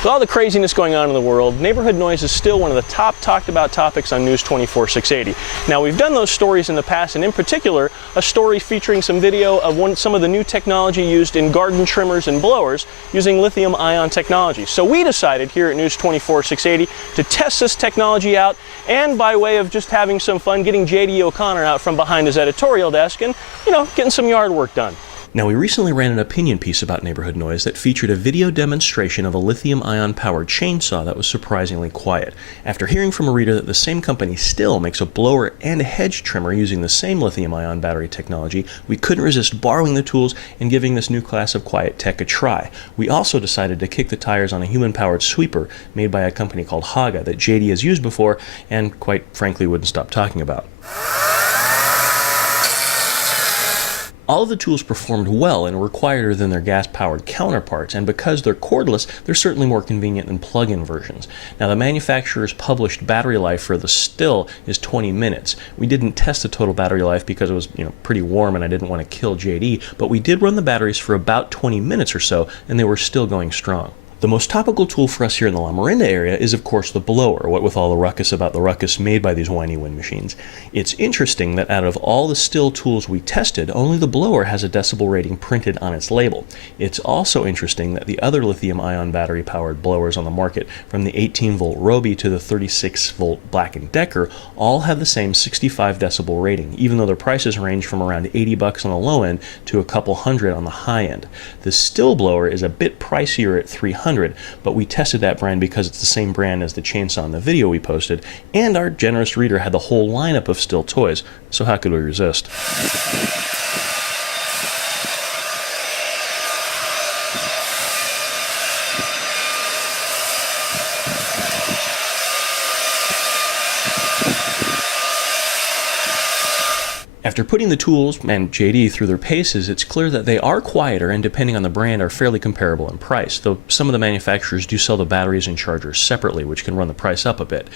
With all the craziness going on in the world, neighborhood noise is still one of the top talked about topics on News 24 680. Now, we've done those stories in the past, and in particular, a story featuring some video of some of the new technology used in garden trimmers and blowers using lithium-ion technology. So we decided here at News 24 680 to test this technology out, and by way of just having some fun, getting J.D. O'Connor out from behind his editorial desk and, getting some yard work done. Now, we recently ran an opinion piece about neighborhood noise that featured a video demonstration of a lithium-ion powered chainsaw that was surprisingly quiet. After hearing from a reader that the same company still makes a blower and a hedge trimmer using the same lithium-ion battery technology, we couldn't resist borrowing the tools and giving this new class of quiet tech a try. We also decided to kick the tires on a human-powered sweeper made by a company called Haga that JD has used before and, quite frankly, wouldn't stop talking about. All of the tools performed well and were quieter than their gas-powered counterparts, and because they're cordless, they're certainly more convenient than plug-in versions. Now, the manufacturer's published battery life for the still is 20 minutes. We didn't test the total battery life because it was, pretty warm and I didn't want to kill JD, but we did run the batteries for about 20 minutes or so, and they were still going strong. The most topical tool for us here in the La Miranda area is, of course, the blower, what with all the ruckus about the ruckus made by these whiny wind machines. It's interesting that out of all the still tools we tested, only the blower has a decibel rating printed on its label. It's also interesting that the other lithium-ion battery-powered blowers on the market, from the 18-volt Roby to the 36-volt Black & Decker, all have the same 65 decibel rating, even though their prices range from around $80 on the low end to a couple hundred on the high end. The still blower is a bit pricier at $300, but we tested that brand because it's the same brand as the chainsaw in the video we posted, and our generous reader had the whole lineup of still toys, so how could we resist? After putting the tools and JD through their paces, it's clear that they are quieter and, depending on the brand, are fairly comparable in price, though some of the manufacturers do sell the batteries and chargers separately, which can run the price up a bit.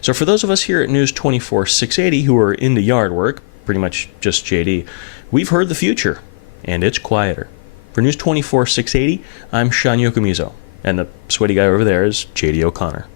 So for those of us here at News 24 680 who are into yard work, pretty much just JD, we've heard the future, and it's quieter. For News 24 680, I'm Sean Yokomizo, and the sweaty guy over there is JD O'Connor.